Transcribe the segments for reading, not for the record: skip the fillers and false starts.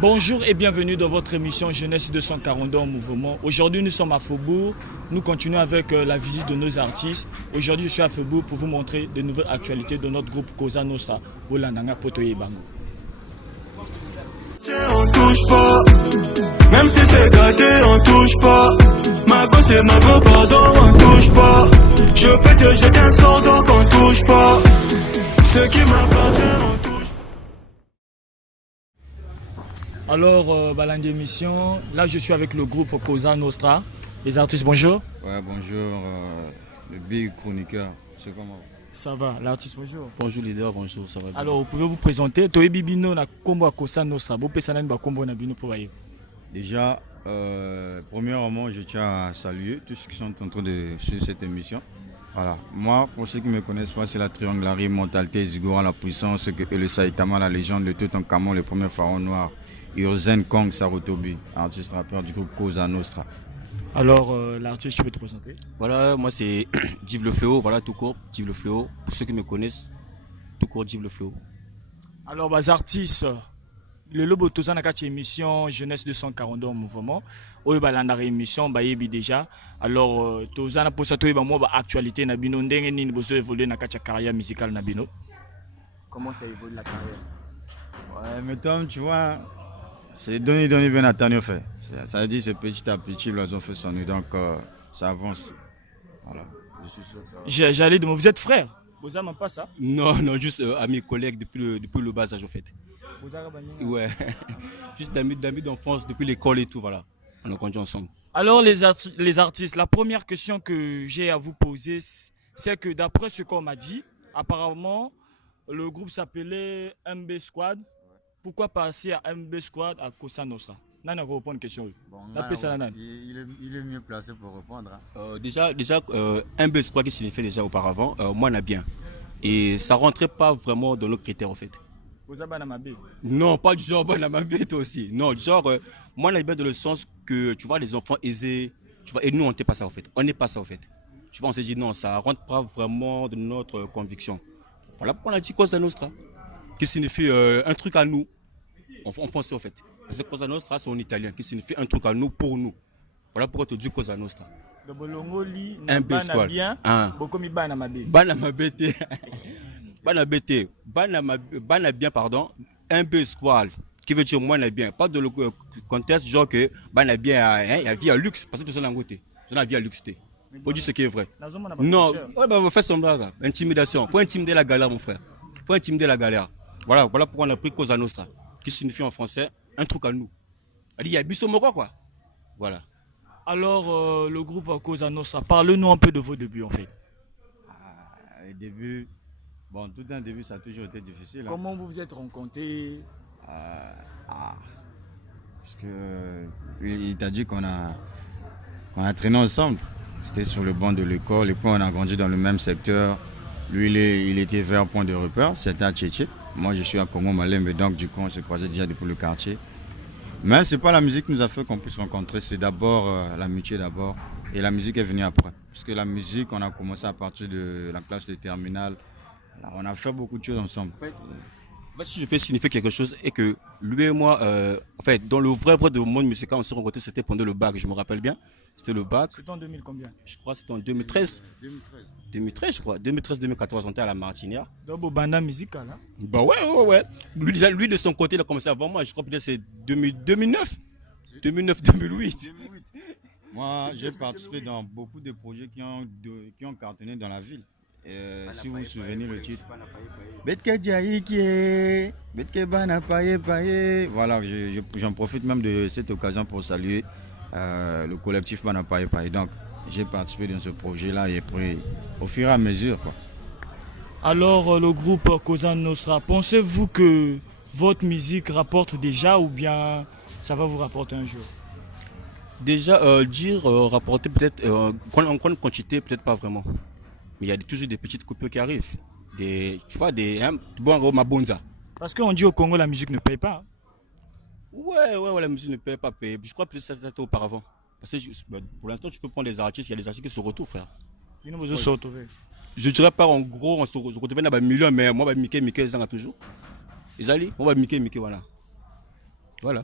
Bonjour et bienvenue dans votre émission Jeunesse 242 en mouvement. Aujourd'hui nous sommes à Faubourg, nous continuons avec la visite de nos artistes. Aujourd'hui je suis à Faubourg pour vous montrer de nouvelles actualités de notre groupe Cosa Nostra, Bolandanga Potoye Bango. On touche pas, même si c'est gâté on touche pas. Mago c'est Mago, pardon on touche pas. Je peux te jeter un sort donc on touche pas. Ce qui m'appartient on touche. Alors, Balandi émission, là je suis avec le groupe Cosa Nostra. Les artistes, bonjour. Ouais, bonjour, le big chroniqueur, c'est comment? Ça va, l'artiste, bonjour. Bonjour leader, bonjour, ça va bien. Alors, vous pouvez vous présenter. Toye Bibino na Kombo Cosa Nostra. Vous pouvez savoir Kombo na Bino pour voyer. Déjà, premièrement, je tiens à saluer tous ceux qui sont en train de suivre cette émission. Voilà, moi, pour ceux qui ne me connaissent pas, c'est la Triangularie, Mortalité, Zigora, la puissance, et le Saitama, la légende, le Toutankhamon, le premier pharaon noir. Urzen Kong Sarutobi, artiste rappeur du groupe Cosa Nostra. Alors, l'artiste, tu peux te présenter? Voilà, moi c'est Div le Fléau, voilà tout court, Div le Fléau. Pour ceux qui me connaissent, tout court, Div le Fléau. Alors, les artistes, le lobo tozan na kati émission Jeunesse 242 en mouvement. Oyo balanda émission ba yebi déjà. Alors, tozan na posa toyeba moi ba actualité na bino ndenge nini bozo évoluer na kati carrière musicale na bino. Comment ça évolue la carrière? Ouais, mais Tom, tu vois, c'est donner bien attendu au fait. Ça veut dire c'est petit à petit, ils ont fait son nid, donc ça avance. Voilà, je suis sûr que ça va. J'allais demander, vous êtes frères? Vous n'avez pas ça? Non, juste amis, collègues depuis le bas âge au fait. Vous avez Ouais, juste d'amis d'enfance depuis l'école et tout, voilà. On a grandi ensemble. Alors les artistes, la première question que j'ai à vous poser, c'est que d'après ce qu'on m'a dit, apparemment, le groupe s'appelait MB Squad. Pourquoi passer à MB Squad à Cosa Nostra? Nana va répondre une question. Bon, il est mieux placé pour répondre. Hein. Déjà MB Squad qui signifiait déjà auparavant, moi n'a bien. Et ça rentrait pas vraiment dans nos critères en fait. Vous avez Banamabé? Non, pas du genre Banamabé toi aussi. Non, du genre, moi n'a bien dans le sens que tu vois les enfants aisés, tu vois, et nous on n'était pas ça en fait. On n'est pas ça en fait. Tu vois, on s'est dit non, ça rentre pas vraiment de notre conviction. Voilà pourquoi on a dit Cosa Nostra, qui signifie un truc à nous, en français en fait. Parce que Cosa Nostra c'est en italien, qui signifie un truc à nous, pour nous. Voilà pourquoi tu dis Cosa Nostra. Un peu squad. Bana bien, pardon. Un peu squad, qui veut dire moi n'a bien. Pas de le contexte genre que Bana bien, il y a vie à luxe, parce que tout ça n'a côté. Tu as vie à luxe. Faut dire ce qui est vrai. Non, ouais, bah, vous faites son blague. Intimidation. Faut intimider la galère, mon frère. Faut intimider la galère. Voilà pourquoi on a pris Cosa Nostra, qui signifie en français un truc à nous. Il y a Bissomoro quoi. Voilà. Alors, le groupe Cosa Nostra, parlez-nous un peu de vos débuts en fait. Les débuts, bon, tout un début ça a toujours été difficile. Comment vous vous êtes rencontrés? Parce que il t'a dit qu'on a traîné ensemble. C'était sur le banc de l'école, et puis on a grandi dans le même secteur. Lui, il était vers Point de Repère, c'était à Tchétché. Moi, je suis à Congo-Malem, mais donc du coup, on se croisait déjà depuis le quartier. Mais c'est pas la musique qui nous a fait qu'on puisse rencontrer, c'est d'abord l'amitié d'abord. Et la musique est venue après. Parce que la musique, on a commencé à partir de la classe de terminale. Alors, on a fait beaucoup de choses ensemble. Si je fais signifier quelque chose, et que lui et moi, en fait, dans le vrai de monde musical, on s'est rencontrés, c'était pendant le bac, je me rappelle bien. C'était le bac. C'était en 2000 combien? Je crois que c'était en 2013. 2013, je crois. 2013-2014, on était à la Martinière. Donc, au banda musical, hein? Bah ouais. Lui, de son côté, il a commencé avant moi. Je crois que c'est 2009. 2009-2008. Moi, j'ai participé dans beaucoup de projets qui ont cartonné dans la ville. Si vous vous souvenez le titre. Voilà, j'en profite même de cette occasion pour saluer le collectif Banapaye Paye. Donc, j'ai participé dans ce projet-là et puis au fur et à mesure. Quoi. Alors, le groupe Cosa Nostra, pensez-vous que votre musique rapporte déjà ou bien ça va vous rapporter un jour? Déjà, rapporter peut-être, en grande quantité, peut-être pas vraiment. Mais il y a toujours des petites coupures qui arrivent. Tu vois, bon, mabonza. Parce qu'on dit au Congo, la musique ne paye pas. Hein? Ouais, la musique ne paye pas. Je crois que ça c'était auparavant. Parce que pour l'instant, tu peux prendre des artistes, il y a des artistes qui se retrouvent, frère. Ils nous se retrouvent. Je dirais pas en gros, on se retrouve dans un million, mais moi, Mickey, ils en ont toujours. Ils allaient, on va Mickey, voilà. Voilà.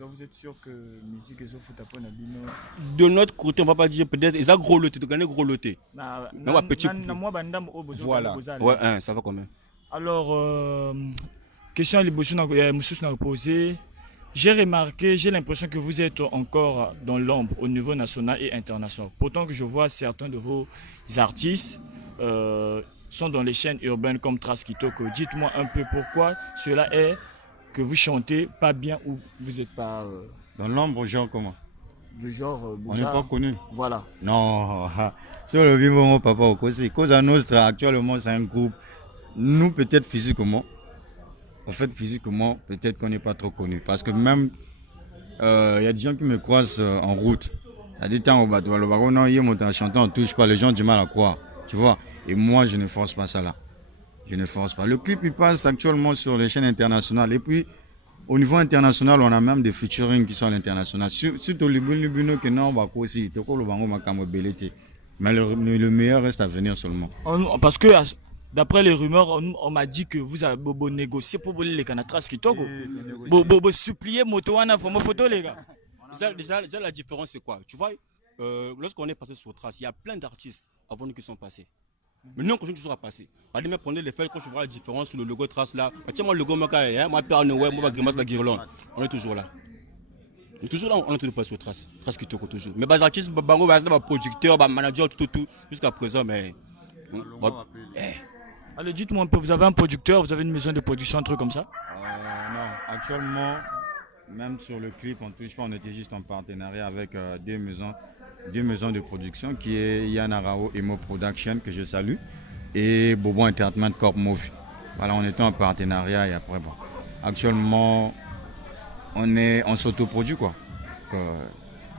Donc vous êtes sûr que musique et foot à Nabino. De notre côté, on va pas dire peut-être, ils ont gros loté, tu connais gros loté. Mais on va petit coup. Voilà. Ouais, hein, ça va quand même. Alors, question à l'Ibosu n'a posé. J'ai remarqué, j'ai l'impression que vous êtes encore dans l'ombre au niveau national et international. Pourtant que je vois certains de vos artistes sont dans les chaînes urbaines comme Trace Kitoko. Dites-moi un peu pourquoi cela est que vous chantez pas bien ou vous n'êtes pas... Dans l'ombre, genre comment? Du genre... On n'est pas connu. Voilà. Non, sur le vivant, papa, aussi. Cosa Nostra, actuellement, c'est un groupe. Nous, peut-être physiquement. En fait, physiquement, peut-être qu'on n'est pas trop connu. Parce que même, il y a des gens qui me croisent en route. Ça dit, tant au bateau, le bateau, non, il est en chantant, on ne touche pas. Les gens ont du mal à croire. Tu vois? Et moi, je ne force pas ça là. Je ne force pas. Le clip, il passe actuellement sur les chaînes internationales. Et puis, au niveau international, on a même des featuring qui sont à l'international. Surtout les Buno que non, on va aussi. Mais le meilleur reste à venir seulement. Parce que d'après les rumeurs, on m'a dit que vous avez négocié pour les canatras qui togo. Vous suppliez Motoana pour ma photo, les gars. Déjà, la différence, c'est quoi? Tu vois, lorsqu'on est passé sur Trace, il y a plein d'artistes avant nous qui sont passés. Mais nous, on continue toujours à passer. Allez, mais prenez les faits, quand je vois la différence sur le logo Trace là. Tiens, moi, le logo, moi, Père Noël, moi, Grimace, ma guirlande. On est toujours là. On est toujours là, on est toujours pas sur Trace. Trace qui toque toujours. Mais les artistes, bango, producteur, manager, tout, jusqu'à présent, mais. Allez, dites-moi un peu, vous avez un producteur, vous avez une maison de production, un truc comme ça? Non, actuellement, même sur le clip, on touche pas, on était juste en partenariat avec deux maisons de production qui est Yann Arao Emo Production, que je salue, et Bobo Entertainment Corp Movie. Voilà, on était en partenariat et après, bon. Actuellement, on s'autoproduit, quoi.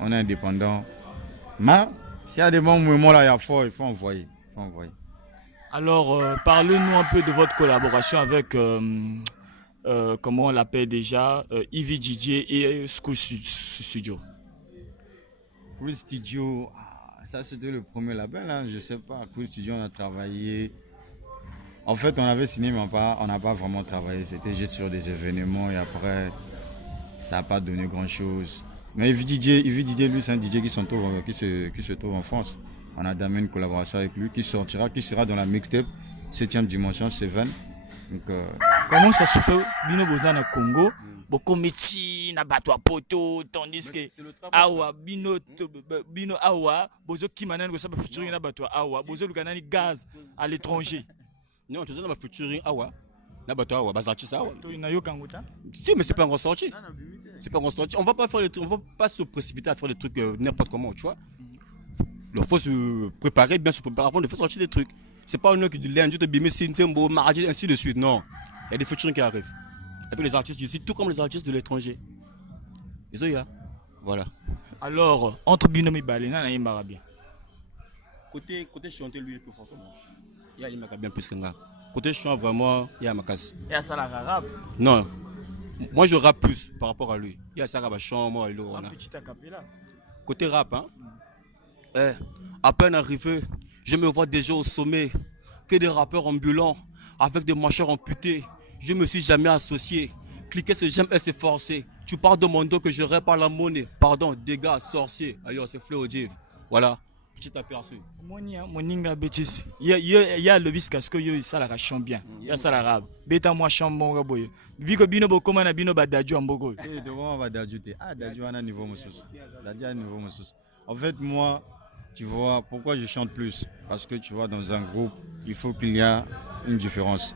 On est indépendant. Mais, s'il y a des bons moments là, il faut envoyer. Alors, parlez-nous un peu de votre collaboration avec, comment on l'appelle déjà, Ivy Didier et School Studio. Cool Studio, ça c'était le premier label, hein, je sais pas. Cool Studio, on a travaillé. En fait, on avait signé, mais on n'a pas vraiment travaillé. C'était juste sur des événements et après, ça n'a pas donné grand chose. Mais Ivy DJ, lui, c'est un DJ qui se trouve en France. On a damé une collaboration avec lui qui sera dans la mixtape 7ème dimension, Seven. Donc, comment ça se fait, Bino Bozan au Congo? Beaucoup métiers na batwa poto tandis que awa bino awa bozo kimanan go saba featuring na batwa awa bozo lukanani gaz à l'étranger. Non, tu sais na featuring awa na batwa awa bazarti ça awa. Na yo kangota? Si, mais c'est pas encore sorti. C'est pas encore sorti. On va pas se précipiter à faire des trucs n'importe comment, tu vois. Il faut se préparer, bien se préparer avant de faire sortir des trucs. C'est pas un nom qui dit lundi, de bimé, Sintembo, mardi, ainsi de suite. Non. Il y a des featuring qui arrivent. Avec les artistes d'ici, tout comme les artistes de l'étranger. Ils ont voilà. Alors, entre Binomi Balena et Marabia. Côté chanter, lui, il est plus fort que moi. Il y a Imaka bien plus que moi. Côté chant, vraiment, il y a Makas. Il y a ça la rap? Non. Moi, je rappe plus par rapport à lui. Il y a ça qui chant, moi, et l'autre. Un petit acapella. Côté rap, hein. À peine arrivé, je me vois déjà au sommet. Que des rappeurs ambulants, avec des mâchoires amputées. Je me suis jamais associé. Cliquer ce j'aime et c'est forcé. Tu parles de mon dos que je répare la monnaie. Pardon, dégâts, sorcier. Ailleurs, c'est Fléau Div. Voilà, petit aperçu. Moninga bêtise. Il y a le bis parce que yo ça la chante bien. Il y a ça la rap. Beta moi chante bon gaboy. Biko bino bo comment na bino badaju ambogo. Et devant on va badaju te. Ah badaju à un niveau monsieur. Badaju à un niveau monsieur. En fait moi tu vois pourquoi je chante plus parce que tu vois dans un groupe, il faut qu'il y ait une différence.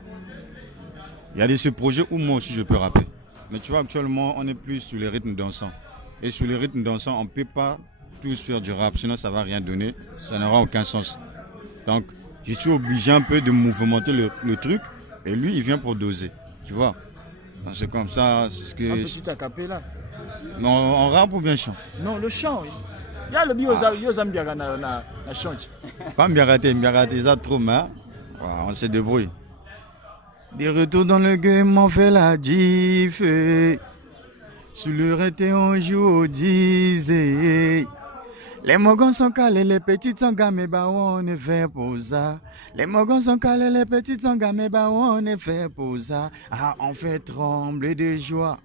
Il y a ce projet où moi aussi je peux rapper. Mais tu vois actuellement on est plus sur les rythmes dansants. Et sur les rythmes dansants on ne peut pas tous faire du rap, sinon ça ne va rien donner, ça n'aura aucun sens. Donc je suis obligé un peu de mouvementer le truc et lui il vient pour doser, tu vois. C'est comme ça, c'est ce que... Un petit acapella. Non, on rappe ou bien chant? Non, le chant. Il y a le biozambiaga na chant. Pas Mbiarate, ça trop, mais on se débrouille. Des retours dans le game, on fait la diff. Sous le rété, on joue au disé. Les mogons sont calés, les petites sont gamées, bah on est fait pour ça. Les mogons sont calés, les petites sont gamées, bah on est fait pour ça. Ah, on fait trembler de joie.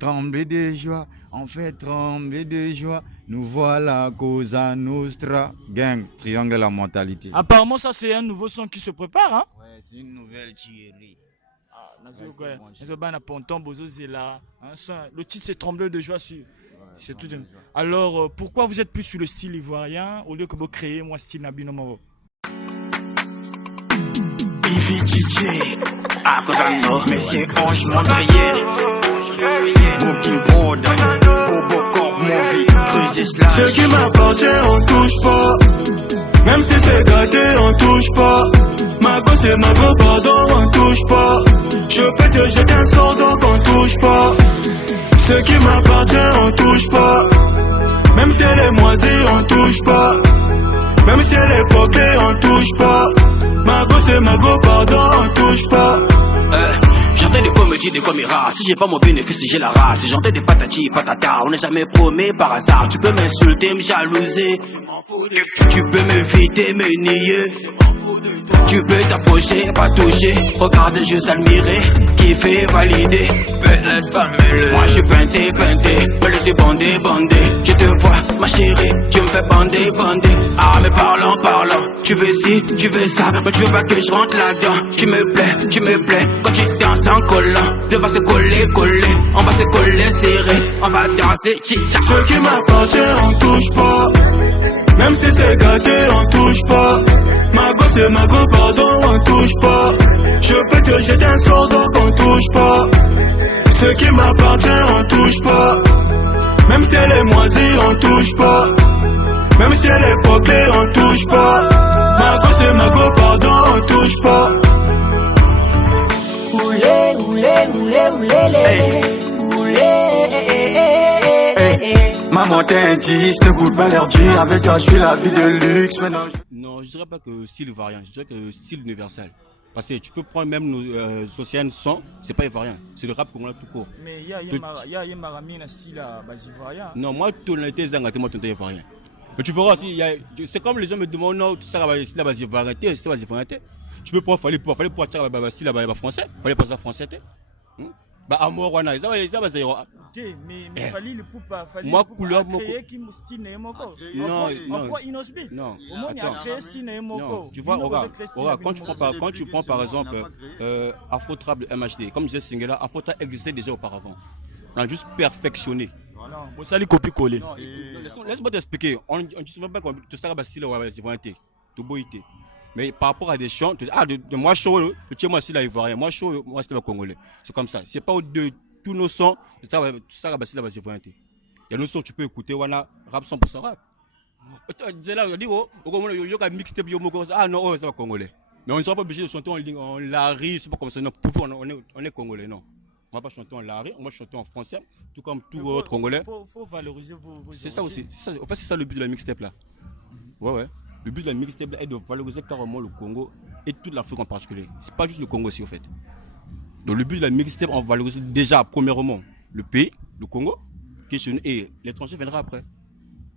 trembler de joie, on fait trembler de joie. Nous voilà Cosa Nostra. Gang, triangle de la mentalité. Apparemment, ça, c'est un nouveau son qui se prépare. Hein? Ouais, c'est une nouvelle Thierry. Le titre, c'est Trembleur de joie. C'est tout. Alors, pourquoi vous êtes plus sur le style ivoirien au lieu que vous créez un style Nabino Moro? Ivy DJ, à Cosano, Messieurs Ange Mondrier, Boogie Broad, Bobo Corp, Movie, Creuset Slash. Ce qui m'appartient, on touche pas. Même si c'est gâté, on touche pas. Ma gosse et ma go, pardon, on touche pas. Je peux te jeter un sort, donc on touche pas. Ce qui m'appartient, on touche pas. Même si elle est moisie, on touche pas. Même si elle est poquée, on touche pas. Ma gosse et ma go, pardon, on touche pas. J'entends des comédies, des coméras. Si j'ai pas mon bénéfice, j'ai la race. J'entends des patati, patata. On n'est jamais paumé par hasard. Tu peux m'insulter, me jalouser. Tu peux m'inviter, me nier. Tu peux t'approcher, pas toucher. Regarde, juste admirer. Kiffer, valider. Laisse pas mêler. Moi je suis peinté, me laisser bander, bander. Je te vois, ma chérie, tu me fais bander, bander. Ah mais parlons, tu veux ci, tu veux ça. Mais tu veux pas que je rentre là-dedans. Tu me plais, quand tu danses en collant. On va se coller, on va se coller serré. On va danser, chicha. Ce qui m'appartient, on touche pas. Même si c'est gâté, on touche pas. Ma gosse et ma go, pardon, on touche pas. Je peux te jeter un sort, donc on touche pas. Ce qui m'appartient, on touche pas. Même si elle est moisie, on touche pas. Même si elle est poquée, on touche pas. Ma gosse et ma go, pardon, on touche pas. Oulé, oulé, oulé, oulé, oulé. Maman t'es indice, ne goûte pas l'air dur. Avec toi je suis la vie de luxe. Maintenant Non, je dirais pas que style ivoirien, je dirais que style universel. Parce que tu peux prendre même nos anciens sons, c'est pas ivoirien, c'est le rap congolais tout court. Mais il y a un marami dans style ivoirien. Non, moi, tonalité zangate, moi, tonalité ivoirien. Mais tu verras aussi, c'est comme les gens me demandent, non, tout ça, c'est la base ivoirienne, c'est la base ivoirienne. Tu peux prendre, fallait pour style français, fallait pas ça français. Bah, amour, on a, ça va, Mais fallait le poupa, fallait moi, couleur, mon Non, non, tu vois, regarde, quand tu prends par exemple Afro Trap de MHD, comme je disais, Singela, Afro Trap existait déjà auparavant. On a juste perfectionné. Bon, ça les copier-coller. Laisse-moi t'expliquer. On ne dit souvent pas que tout ça va style ivoirien, tout beauté. Mais par rapport à des chants, de moi chaud, le tien moi style ivoirien, moi chaud, moi style congolais. C'est comme ça. C'est pas de tous nos sons, tout ça va style ivoirien. Il y a nos sons que tu peux écouter, on a rap 100% rap. C'est là, on dit, il y a un mixtape, non, c'est pas congolais. Mais on ne sera pas obligé de chanter en lari, c'est pas comme ça. Non, on est congolais, non. On ne va pas chanter en lari, on va chanter en français, tout comme tout autre congolais. Il faut valoriser vos c'est ça aussi. En fait, c'est ça le but de la mixtape là. Ouais. Le but de la mixtape est de valoriser carrément le Congo et toute l'Afrique en particulier. C'est pas juste le Congo aussi, au fait. Donc, le but de la mixtape, on valorise déjà, premièrement, le pays, le Congo, et l'étranger viendra après.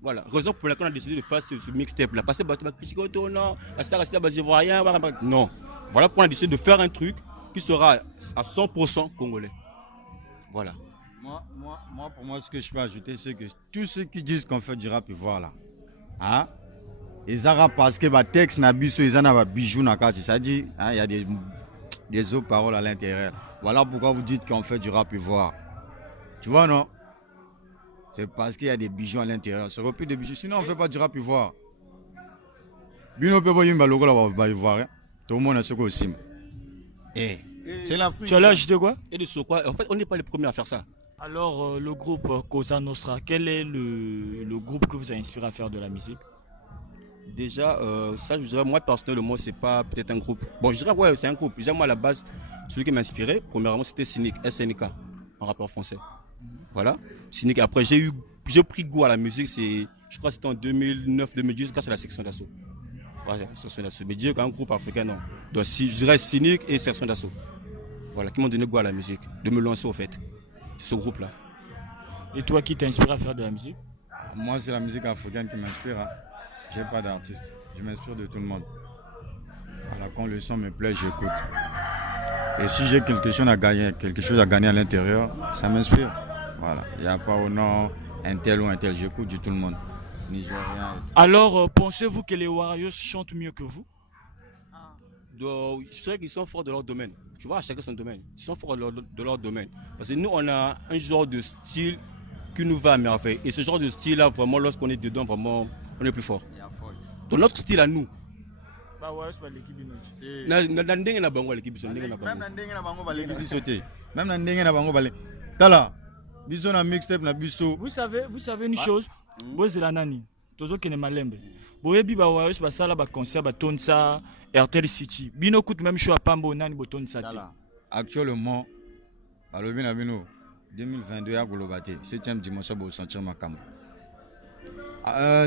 Voilà. Raison pour laquelle on a décidé de faire ce mixtape là. Parce que tu vas critiquer, non, ça reste bas ivoirien. Non. Voilà pourquoi on a décidé de faire un truc qui sera à 100% congolais. Voilà. Pour moi, ce que je peux ajouter, c'est que tous ceux qui disent qu'on fait du rap ivoire là, hein, ils arabes parce que les textes n'abusent, ils en ont bijoux dans la carte. Ça dit, il y a des autres paroles à l'intérieur. Voilà pourquoi vous dites qu'on fait du rap ivoire. Tu vois, non? C'est parce qu'il y a des bijoux à l'intérieur. C'est repris des bijoux. Sinon, on ne fait pas du rap ivoire. Bino peut pas y avoir logo là ivoire. Tout le monde a ce qu'on aussi. C'est l'Afrique. Tu as l'âge de quoi? Et de ce quoi? En fait, on n'est pas les premiers à faire ça. Alors, le groupe Cosa Nostra, quel est le groupe que vous a inspiré à faire de la musique? Déjà, ça, je dirais, moi personnellement, c'est pas peut-être un groupe. Bon, je dirais, ouais, c'est un groupe. Déjà, moi, à la base, celui qui m'a inspiré, premièrement, c'était Cynic, SNK, un rappeur français. Voilà. Cynic, après, j'ai pris goût à la musique, je crois que c'était en 2009-2010, grâce à la section d'assaut. Ouais, la section d'assaut. Mais dire qu'un groupe africain, non. Donc, je dirais Cynic et section d'assaut. Voilà, qui m'ont donné goût à la musique, de me lancer au fait. C'est ce groupe-là. Et toi, qui t'a inspiré à faire de la musique? Moi, c'est la musique africaine qui m'inspire. Hein. Je n'ai pas d'artiste. Je m'inspire de tout le monde. Voilà, quand le son me plaît, j'écoute. Et si j'ai quelque chose à gagner à l'intérieur, ça m'inspire. Voilà, il n'y a pas au nom un tel ou un tel. J'écoute du tout le monde. Nigérien. Alors, pensez-vous que les Warriors chantent mieux que vous? Donc, je dirais qu'ils sont forts de leur domaine. Tu vois, chacun son domaine. Ils sont forts de leur domaine. Parce que nous, on a un genre de style qui nous va à merveille. Et ce genre de style-là, vraiment, lorsqu'on est dedans, vraiment, on est plus fort. Donc, notre style à nous. Bah ouais, c'est pas l'équipe de notre. Même dans ndenge na bango l'équipe biso ndenge na bango. Même dans ndenge na bango baleki biso te. Même dans ndenge na bango baleki. Tala. Biso na mixtape na biso. Vous savez une chose? Bozela nani? Tozo kene malembe. Boyebi ba Warriors basala ba concert ba tonsa RTL City. Bino coûte même show à Pambo nani bo tonsa te. Actuellement, balobi na bino 2022 ya Golobate, 7e dimanche pour sentir ma cam.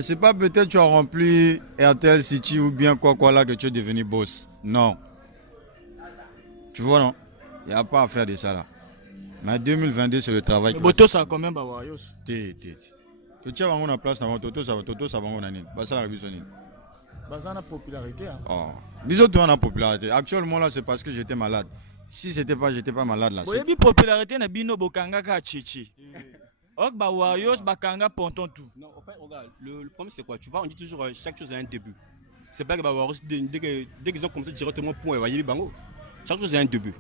C'est pas peut-être tu as rempli RTL City ou bien quoi là que tu es devenu boss. Non. Tu vois non? Il n'y a pas à faire de ça là. Mais 2022 c'est le travail. Mais Boto ça quand même ba Warriors. Tu tiens vraiment la place dans Toto ça va on a ni. Bah ça la bisoni. Bah ça a popularité hein. Oh. Bisous toi on a popularité. Actuellement là c'est parce que j'étais malade. Si j'étais pas malade là. Boyebi popularité na bino bokanga ka chichi. Ok, bah Warriors, bah Kanga, ponton tout. Non, en fait, regarde, le problème c'est quoi? Tu vois, on dit toujours chaque chose a un début. C'est pas que bah, Warriors, dès qu'ils ont commencé directement pour Evayer Bango, chaque chose a un début.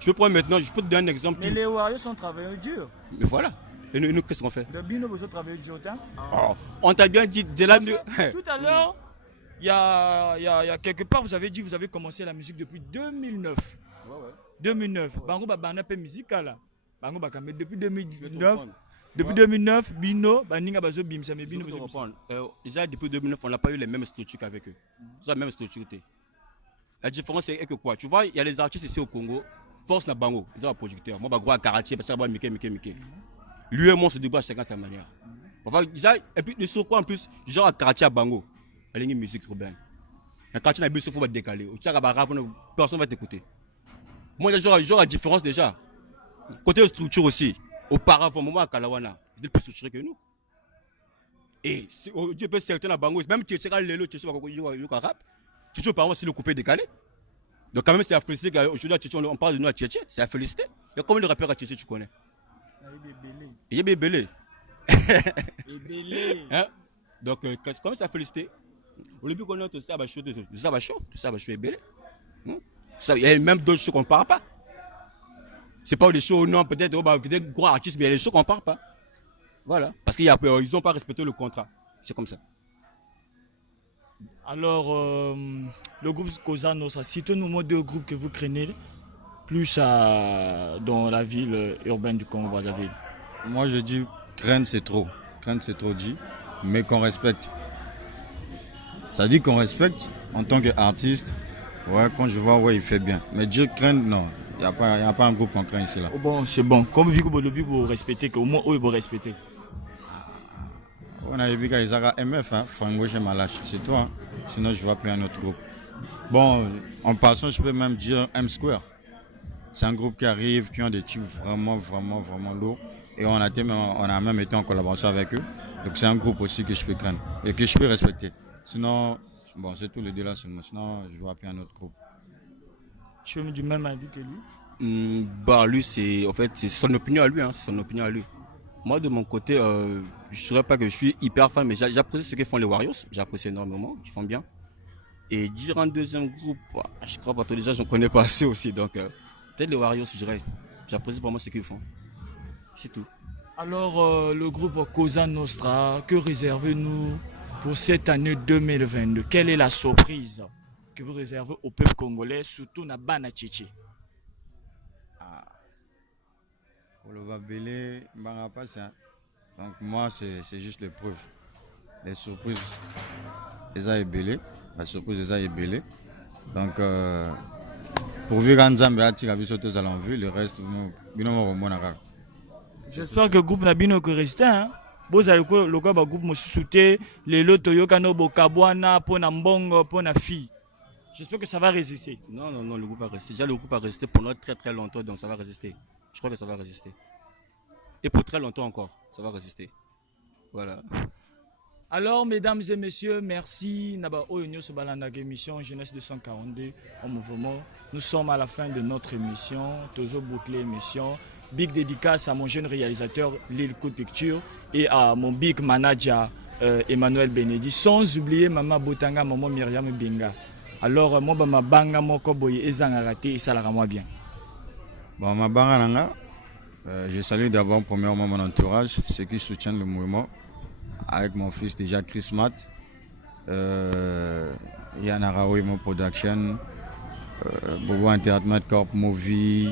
Je peux prendre maintenant, je peux te donner un exemple. Mais les Warriors sont travaillés dur. Mais voilà. Et nous qu'est-ce qu'on fait? Le Bino, vous avez travaillé dur, oh, on t'a bien dit, de là. Tout à l'heure, il y a quelque part, vous avez dit, vous avez commencé la musique depuis 2009. Ouais. 2009. Bango, bah, on a fait musique là. Bango, bah, mais depuis 2009. Depuis 2009, Bino, Baninga Bazo Bim, ça me Bino. Déjà depuis 2009, on n'a pas eu les mêmes structures qu'avec eux. C'est la même structure. La différence c'est que quoi? Tu vois, il y a les artistes ici au Congo, force na bango, ils ont un producteur. Moi, je suis Karatier, parce que je Mickey. Lui et moi, on se débat chacun sa manière. Et puis, sur quoi en plus, genre à Karatier à bango, elle a une musique urbaine. La Karatier n'a pas besoin de décaler. Personne ne va t'écouter. Moi, genre la différence déjà. Côté structure aussi. Auparavant, moment à Kalawana, ils étaient plus structurés que nous. Et Dieu peut certains à Bango, même si tu as le tu as par si le coupé décalé. Donc, quand même, c'est à féliciter qu'aujourd'hui, on parle de nous à Tchétché, c'est à féliciter. Mais combien de rappeurs à Tchétché tu connais? Il y a Bébélé. Donc, quand même, c'est à féliciter. Au début, on a tout ça, est belé. Il y a même d'autres choses qu'on ne parle pas. C'est pas des shows, non, peut-être des gros artistes, mais il y a des shows qu'on ne parle pas. Voilà. Parce qu'ils n'ont pas respecté le contrat. C'est comme ça. Alors, le groupe Kozanos, citez-nous deux groupes que vous craignez plus dans la ville urbaine du Congo-Brazzaville. Moi, je dis craindre, c'est trop. Craindre, c'est trop dit, mais qu'on respecte. Ça dit qu'on respecte en tant qu'artiste. Ouais, quand je vois, ouais, il fait bien. Mais dire craindre, non. Il n'y a pas un groupe qu'on craint ici là. Oh bon, c'est bon. Comme vu que vous respectez, qu'au moins eux ils vont respecter. On a vu qu'ils ont MF, hein, Frango Malache, c'est toi. Hein. Sinon, je ne vois plus un autre groupe. Bon, en passant, je peux même dire M-Square. C'est un groupe qui arrive, qui ont des tubes vraiment lourds. Et on a même été en collaboration avec eux. Donc, c'est un groupe aussi que je peux craindre et que je peux respecter. Sinon, bon, c'est tout le délai seulement. Sinon, je ne vois plus un autre groupe. Tu es du même avis que lui? Lui, c'est son opinion à lui. Hein, c'est son opinion à lui. Moi, de mon côté, je ne dirais pas que je suis hyper fan, mais j'apprécie ce que font les Warriors. J'apprécie énormément, ils font bien. Et dire un deuxième groupe, je crois pas, déjà, je ne connais pas assez aussi. Donc, peut-être les Warriors, je dirais, j'apprécie vraiment ce qu'ils font. C'est tout. Alors, le groupe Cosa Nostra, que réservez-nous pour cette année 2022? Quelle est la surprise que vous réservez au peuple congolais, surtout na Bana Tchétché? Pour le Babélé, donc moi c'est juste les preuves. Les surprises, les a ébélés. La surprise les a ébélés. Donc pour vivre en Zambie, tous allons vu, le reste, j'espère que le groupe n'a bien que resté. Vous avez le groupe me soutient, les lotos yokano bokabwana pour na mbongo pour na fille. J'espère que ça va résister. Non, le groupe va rester. Déjà, le groupe va rester pendant très longtemps, donc ça va résister. Je crois que ça va résister. Et pour très longtemps encore, ça va résister. Voilà. Alors, mesdames et messieurs, merci. Naba Oyonyo Sobalanda émission Jeunesse 242 en mouvement. Nous sommes à la fin de notre émission. Toujours bouclé émission. Big dédicace à mon jeune réalisateur Lil Coup de Picture et à mon big manager Emmanuel Benedi, sans oublier Maman Botanga, Maman Myriam Benga. Alors, moi, ma banga, mon koboy, et raté, et ça la moi bien. Bon, ma banga, je salue d'abord premièrement mon entourage, ceux qui soutiennent le mouvement, avec mon fils déjà Chris Matt, Yana Raoui, mon production, Bobo Entertainment Corp Movie,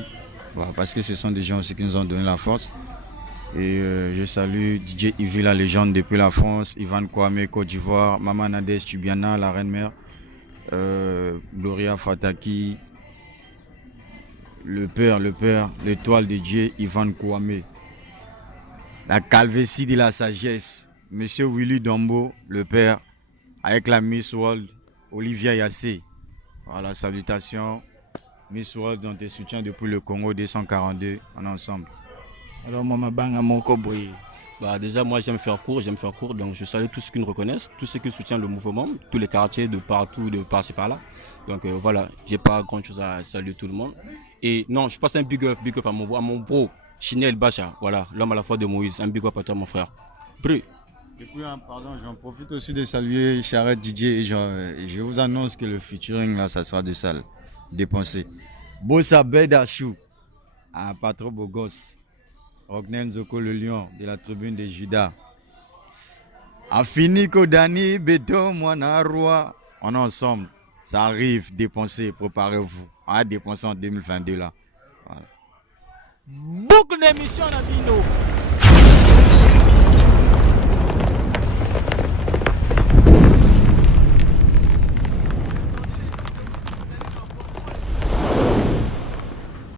voilà, parce que ce sont des gens aussi qui nous ont donné la force. Et je salue DJ Ivy, la légende depuis la France, Ivan Kwame, Côte d'Ivoire, Maman Nadège Tubiana, la reine-mère, Gloria Fataki, le père, l'étoile de Dieu, Ivan Kwame, la calvétie de la sagesse, Monsieur Willy Dombo, le père, avec la Miss World, Olivia Yassé. Voilà, salutations. Miss World, on te soutient depuis le Congo 242, on est ensemble. Alors, Maman Banga, mon koboy. Bah, déjà, moi, j'aime faire court, donc je salue tous ceux qui nous reconnaissent, tous ceux qui soutiennent le mouvement, tous les quartiers de partout, de par-ci par-là. Donc voilà, j'ai pas grand-chose à saluer tout le monde. Et non, je passe un big up à mon bro, Chinel Bacha, voilà, l'homme à la fois de Moïse, un big up à toi, mon frère. Bré. Et puis, pardon, j'en profite aussi de saluer Charette Didier et je vous annonce que le featuring, là, ça sera de salle, dépensé. Bossa Bedachou, un pas trop beau gosse. Rognen Zoko le lion de la tribune de Judas. Afiniko Dani, Beto, Moana Roi. On est ensemble. Ça arrive, dépensez, préparez-vous. On va dépenser en 2022 là. Voilà. Beaucoup d'émissions à Bino.